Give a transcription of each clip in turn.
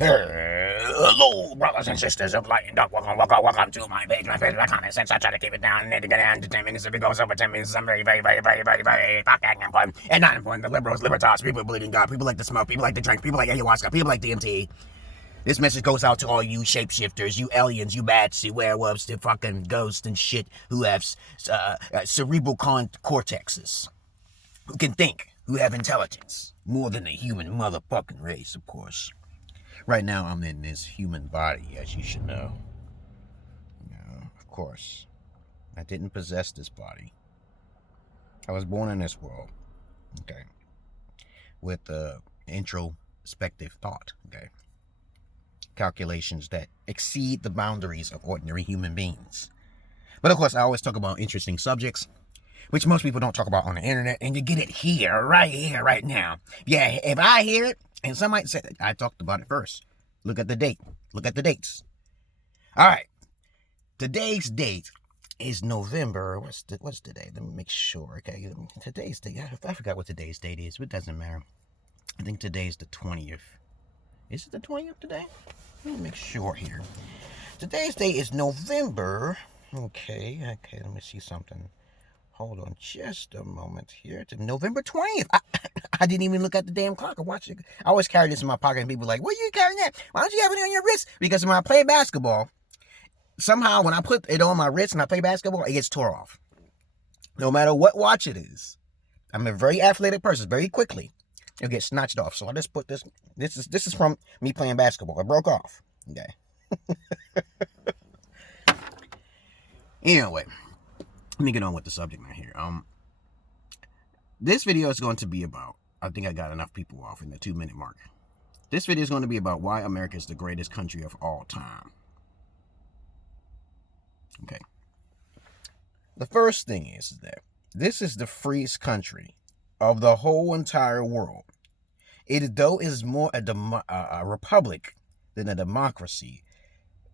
Hello, brothers and sisters of Light and Dark. Welcome to my page. My comments. I try to keep it down and to get down to 10 minutes. If it goes over 10 minutes, I'm very fucking important. And not important. The liberals, libertas, people believing God, people like to smoke, people like to drink, people like ayahuasca, people like DMT. This message goes out to all you shapeshifters, you aliens, you bats, you werewolves, the fucking ghosts and shit who have cerebral cortexes, who can think, who have intelligence, more than the human motherfucking race, of course. Right now, I'm in this human body, as you should know. Of course, I didn't possess this body. I was born in this world, okay, with introspective thought, okay, calculations that exceed the boundaries of ordinary human beings. But of course, I always talk about interesting subjects, which most people don't talk about on the internet, and you get it here, right now. Yeah, if I hear it, and somebody said, I talked about it first. Look at the date. Look at the dates. All right. Today's date is November. What's the date? Let me make sure. Okay. Today's date. I forgot what today's date is, but it doesn't matter. I think today's the 20th. Is it the 20th today? Let me make sure here. Today's date is November. Okay. Let me see something. Hold on just a moment here. It's November 20th. I didn't even look at the damn clock. I always carry this in my pocket, and people are like, what are you carrying that? Why don't you have it on your wrist? Because when I play basketball, somehow when I put it on my wrist and I play basketball, it gets tore off. No matter what watch it is. I'm a very athletic person. Very quickly, it'll get snatched off. So I just put this. This is from me playing basketball. It broke off. Okay. Anyway. Let me get on with the subject matter here. This video is going to be about, I think I got enough people off in the 2-minute mark. This video is going to be about why America is the greatest country of all time. Okay. The first thing is that this is the freest country of the whole entire world. Though it is more a republic than a democracy,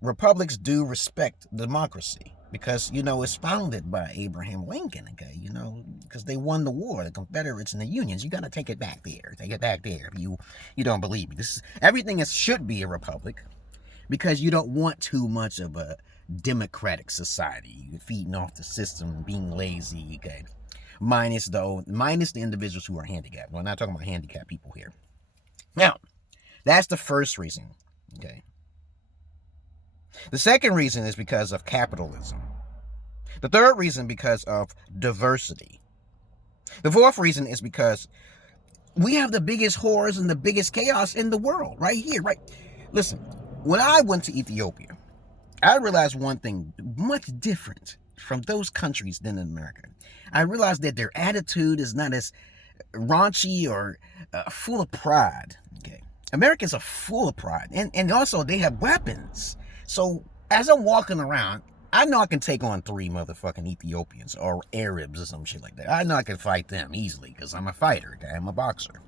republics do respect democracy. Because, it's founded by Abraham Lincoln, okay, because they won the war, the Confederates and the Unions. You got to take it back there. Take it back there if you don't believe me. Everything should be a republic because you don't want too much of a democratic society. You're feeding off the system, being lazy, okay, minus the individuals who are handicapped. We're not talking about handicapped people here. Now, that's the first reason, okay. The second reason is because of capitalism. The third reason because of diversity. The fourth reason is because we have the biggest horrors and the biggest chaos in the world right here, right? Listen, when I went to Ethiopia, I realized one thing much different from those countries than in America. I realized that their attitude is not as raunchy or full of pride. Okay, Americans are full of pride, and also they have weapons. So, as I'm walking around, I know I can take on 3 motherfucking Ethiopians or Arabs or some shit like that. I know I can fight them easily because I'm a fighter, okay? I'm a boxer.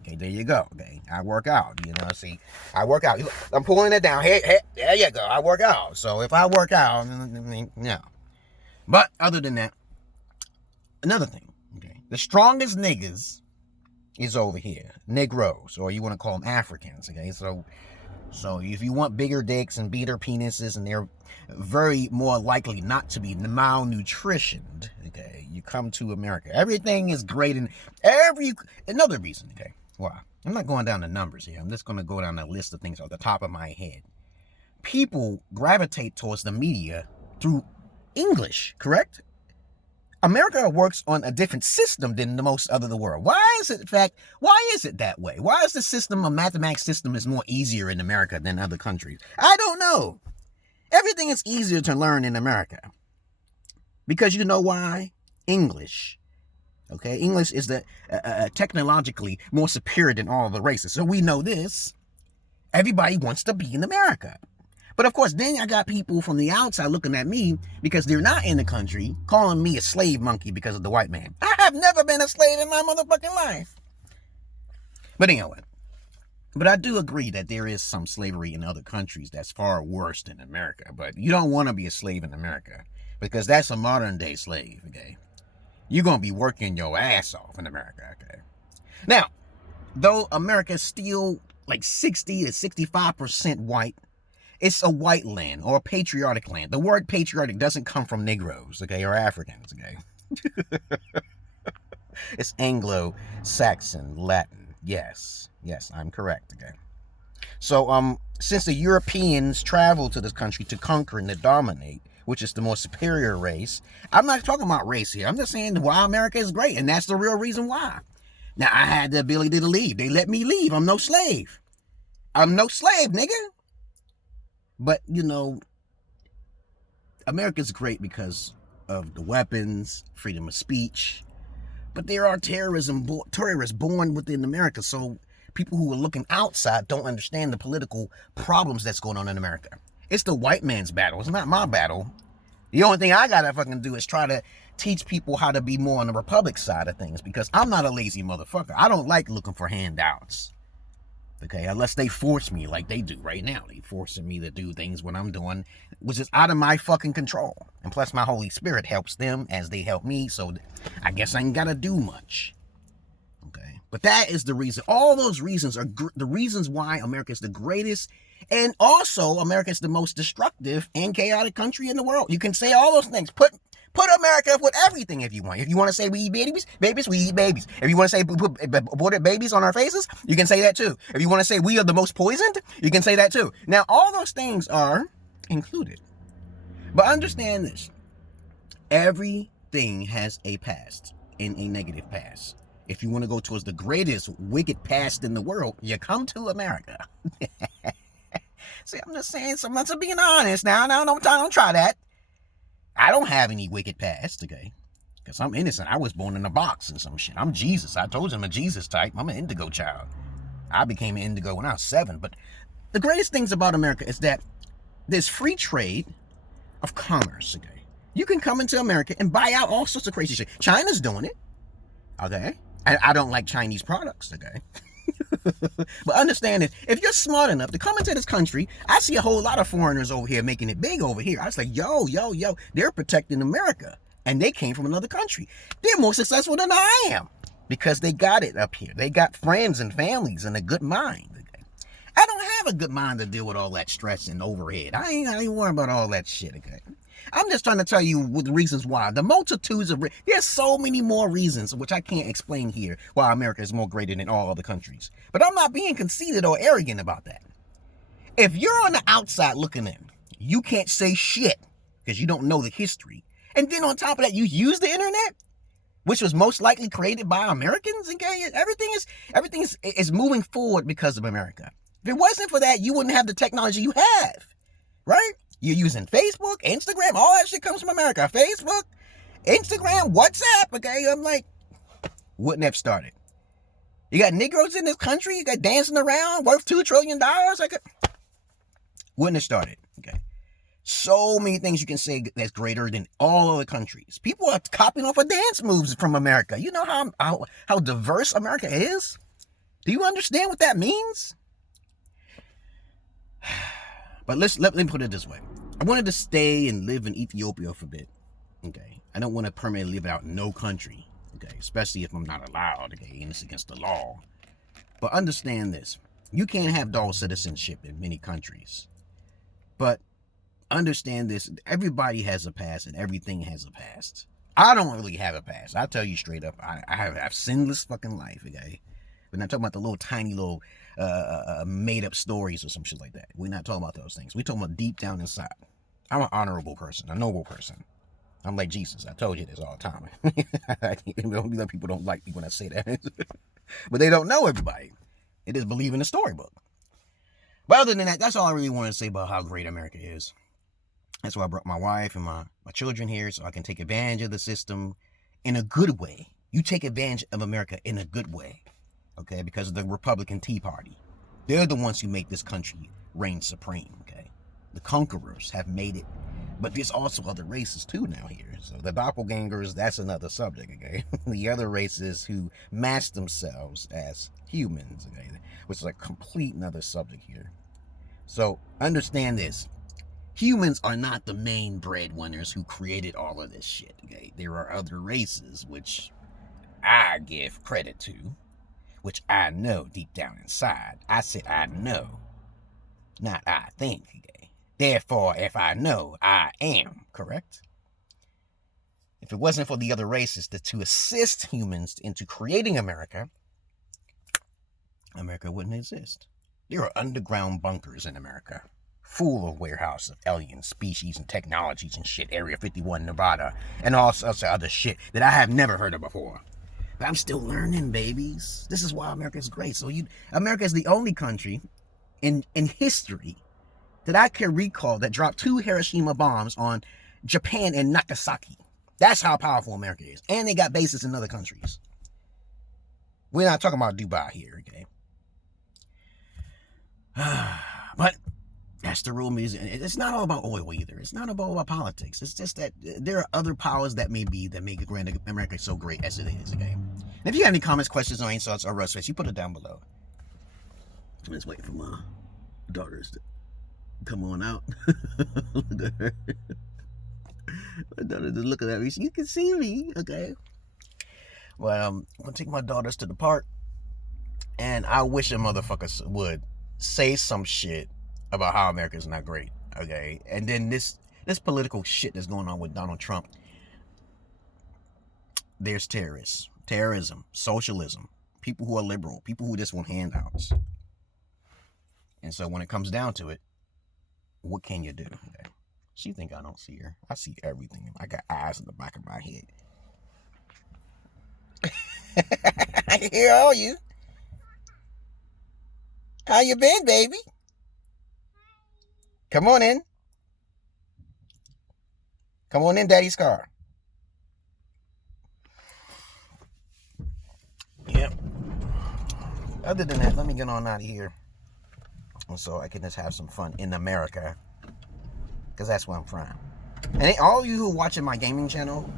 Okay, there you go, okay? I work out, see? I work out. I'm pulling it down. Hey, there you go. I work out. So, if I work out, no. But, other than that, another thing, okay? The strongest niggas is over here. Negroes, or you want to call them Africans, okay? So if you want bigger dicks and bigger penises, and they're very more likely not to be malnutritioned, okay, you come to America. Everything is great, and another reason, okay, why? I'm not going down the numbers here. I'm just going to go down the list of things off the top of my head. People gravitate towards the media through English, correct? America works on a different system than the most other the world. Why is it that way? Why is the system, a mathematics system, is more easier in America than other countries? I don't know. Everything is easier to learn in America. Because you know why? English. Okay, English is technologically more superior than all the races. So we know this. Everybody wants to be in America. But of course, then I got people from the outside looking at me because they're not in the country, calling me a slave monkey because of the white man. I have never been a slave in my motherfucking life. But anyway, I do agree that there is some slavery in other countries that's far worse than America. But you don't want to be a slave in America because that's a modern day slave, okay? You're going to be working your ass off in America, okay? Now, though America still like 60 to 65% white. It's a white land or a patriotic land. The word patriotic doesn't come from Negroes, okay, or Africans, okay. It's Anglo-Saxon Latin. Yes, I'm correct, okay. So, since the Europeans traveled to this country to conquer and to dominate, which is the more superior race, I'm not talking about race here. I'm just saying why America is great, and that's the real reason why. Now, I had the ability to leave. They let me leave. I'm no slave. I'm no slave, nigga. But, America's great because of the weapons, freedom of speech. But there are terrorists born within America. So people who are looking outside don't understand the political problems that's going on in America. It's the white man's battle. It's not my battle. The only thing I gotta fucking do is try to teach people how to be more on the Republic side of things, because I'm not a lazy motherfucker. I don't like looking for handouts. Okay, unless they force me like they do right now. They forcing me to do things when I'm doing, which is out of my fucking control. And plus my Holy Spirit helps them as they help me, so I guess I ain't gotta do much. Okay, but that is the reason. All those reasons are the reasons why America is the greatest, and also America is the most destructive and chaotic country in the world. You can say all those things. Put America with everything if you want. If you want to say we eat babies, we eat babies. If you want to say we put aborted babies on our faces, you can say that too. If you want to say we are the most poisoned, you can say that too. Now, all those things are included. But understand this. Everything has a past and a negative past. If you want to go towards the greatest wicked past in the world, you come to America. See, I'm just saying, so much of being honest now. Don't try that. I don't have any wicked past, okay? Because I'm innocent. I was born in a box and some shit. I'm Jesus. I told you I'm a Jesus type. I'm an Indigo child. I became an Indigo when I was 7. But the greatest things about America is that there's free trade of commerce, okay? You can come into America and buy out all sorts of crazy shit. China's doing it, okay? I don't like Chinese products, okay? But understand this, if you're smart enough to come into this country, I see a whole lot of foreigners over here making it big over here. I was like, yo, they're protecting America. And they came from another country. They're more successful than I am because they got it up here. They got friends and families and a good mind. Okay? I don't have a good mind to deal with all that stress and overhead. I ain't worrying about all that shit, okay? I'm just trying to tell you the reasons why. The multitudes of there's so many more reasons, which I can't explain here, why America is more greater than all other countries. But I'm not being conceited or arrogant about that. If you're on the outside looking in, you can't say shit because you don't know the history. And then on top of that, you use the internet, which was most likely created by Americans. Okay, everything is moving forward because of America. If it wasn't for that, you wouldn't have the technology you have, right? You're using Facebook, Instagram, all that shit comes from America. Facebook, Instagram, WhatsApp, okay? I'm like, wouldn't have started. You got Negroes in this country, you got dancing around, worth $2 trillion. Wouldn't have started, okay? So many things you can say that's greater than all other countries. People are copying off of dance moves from America. You know how diverse America is? Do you understand what that means? But let me put it this way. I wanted to stay and live in Ethiopia for a bit, okay? I don't want to permanently live out in no country, okay? Especially if I'm not allowed, okay? And it's against the law. But understand this. You can't have dual citizenship in many countries. But understand this. Everybody has a past and everything has a past. I don't really have a past. I'll tell you straight up. I have sinless fucking life, okay? We're not talking about the little tiny little made up stories or some shit like that. We're not talking about those things. We're talking about deep down inside. I'm an honorable person, a noble person. I'm like Jesus. I told you this all the time. People don't like me when I say that. But they don't know everybody. They just believe in the storybook. But other than that, that's all I really want to say about how great America is. That's why I brought my wife and my children here, so I can take advantage of the system in a good way. You take advantage of America in a good way. Okay, because of the Republican Tea Party. They're the ones who make this country reign supreme, okay? The conquerors have made it. But there's also other races too now here. So the doppelgangers, that's another subject, okay? The other races who mask themselves as humans, okay? Which is a complete another subject here. So understand this. Humans are not the main breadwinners who created all of this shit, okay? There are other races which I give credit to, which I know deep down inside. I said I know, not I think. Okay? Therefore, if I know, I am, correct? If it wasn't for the other races to assist humans into creating America, America wouldn't exist. There are underground bunkers in America, full of warehouses of alien species and technologies and shit, Area 51, Nevada, and all sorts of other shit that I have never heard of before. But I'm still learning, babies. This is why America is great. So America is the only country in history that I can recall that dropped 2 Hiroshima bombs on Japan and Nagasaki. That's how powerful America is. And they got bases in other countries. We're not talking about Dubai here, okay? But that's the rule. It's not all about oil either. It's not all about politics. It's just that there are other powers that make America so great as it is, okay? And if you have any comments, questions, or insults, or roast, you put it down below. I'm just waiting for my daughters to come on out. Look at her. My daughter's just looking at me. You can see me, okay? Well, I'm gonna take my daughters to the park, and I wish a motherfucker would say some shit about how America's not great, okay? And then this political shit that's going on with Donald Trump. There's terrorists, terrorism, socialism, people who are liberal, people who just want handouts. And so when it comes down to it, what can you do? Okay? She think I don't see her. I see everything. I got eyes in the back of my head. I can hear all you. How you been, baby? Come on in. Come on in, Daddy's car. Yep. Other than that, let me get on out of here, so I can just have some fun in America, because that's where I'm from. And all of you who are watching my gaming channel,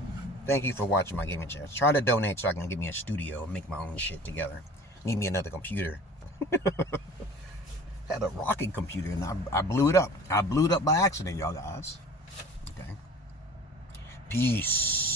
thank you for watching my gaming channel. Try to donate so I can get me a studio and make my own shit together. Need me another computer. Had a rocking computer and I blew it up. I blew it up by accident, y'all guys. Okay. Peace.